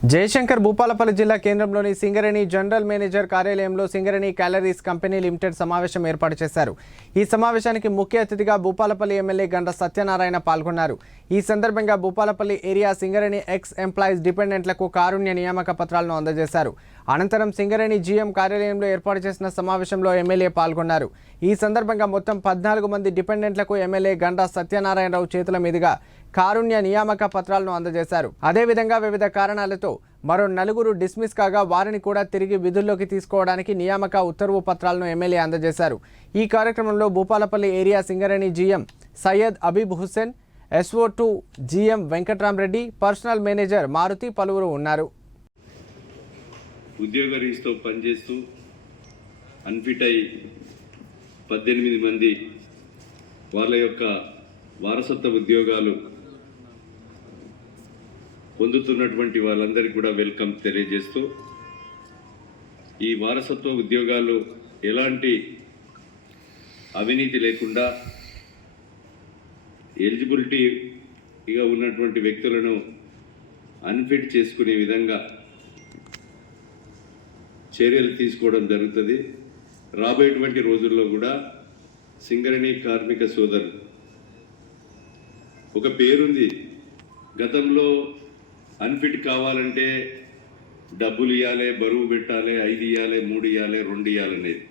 జయశంకర్ భూపాలపల్లి జిల్లా కేంద్రంలోని Singareni general manager కార్యాలయంలో సింగరేణి క్యాలరీస్ కంపెనీ లిమిటెడ్ సమావేశం ఏర్పాటు చేశారు. ఈ సమావేశానికి ముఖ్య అతిథిగా భూపాలపల్లి ఎమ్మెల్యే గంట సత్యనారాయణ పాల్గొన్నారు. ఈ సందర్భంగా Bhupalpally area Singareni ex employees డిపెండెంట్లకు కారుణ్య నియామక పత్రాలను అందజేశారు. అనంతరం సింగరేణి జీఎం కార్యాలయంలో ఏర్పాటు చేసిన సమావేశంలో ఎమ్మెల్యే పాల్గొన్నారు. ఈ సందర్భంగా మొత్తం 14 మంది డిపెండెంట్లకు ఎమ్మెల్యే గంట సత్యనారాయణరావు చేతుల మీదుగా కారుణ్య నియామక పత్రాలను అందజేశారు. అదేవిధంగా వివిధ కారణాలతో మరో 4 డిస్మిస్ కాగా వారిని కూడా తిరిగి విధుల్లోకి తీసుకోవడానికి నియామక ఉత్తర్వు పత్రాలను ఎమ్మెల్యే అందజేశారు. ఈ కార్యక్రమంలో Bhupalpally area Singareni GM Syed Abib Hussain, SO2 GM Venkatramareddy, personal manager Maruti పలువురు ఉన్నారు. ఉద్యోగ రీతితో పనిచేస్తూ అన్ఫిట్ అయి 18 మంది వాళ్ళ యొక్క వారసత్వ ఉద్యోగాలు పొందుతున్నటువంటి వాళ్ళందరికీ కూడా వెల్కమ్ తెలియజేస్తూ, ఈ వారసత్వ ఉద్యోగాలు ఎలాంటి అవినీతి లేకుండా ఎలిజిబిలిటీగా ఉన్నటువంటి వ్యక్తులను అన్ఫిట్ చేసుకునే విధంగా చర్యలు తీసుకోవడం జరుగుతుంది. రాబోయేటువంటి రోజుల్లో కూడా సింగరేణి కార్మిక సోదరులు ఒక పేరుంది, గతంలో అన్ఫిట్ కావాలంటే డబ్బులు ఇవ్వాలి, బరువు పెట్టాలి, 5 ఇవ్వాలి, 3 ఇవ్వాలి, 2 ఇవ్వాలనేది.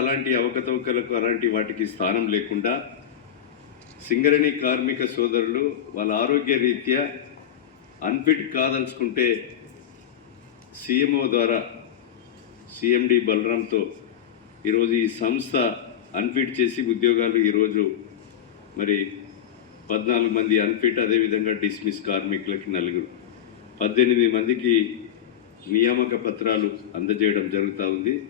అలాంటి అవకతవకలకు అలాంటి వాటికి స్థానం లేకుండా సింగరేణి కార్మిక సోదరులు వాళ్ళ ఆరోగ్య రీత్యా అన్ఫిట్ కాదలుచుకుంటే CMO ద్వారా CMD బలరాంతో ఈరోజు ఈ సంస్థ అన్ఫిట్ చేసి ఉద్యోగాలు ఈరోజు మరి 14 మంది అన్ఫిట్, అదేవిధంగా డిస్మిస్ కార్మికులకి 4, 18 మందికి నియామక పత్రాలు అందజేయడం జరుగుతూ ఉంది.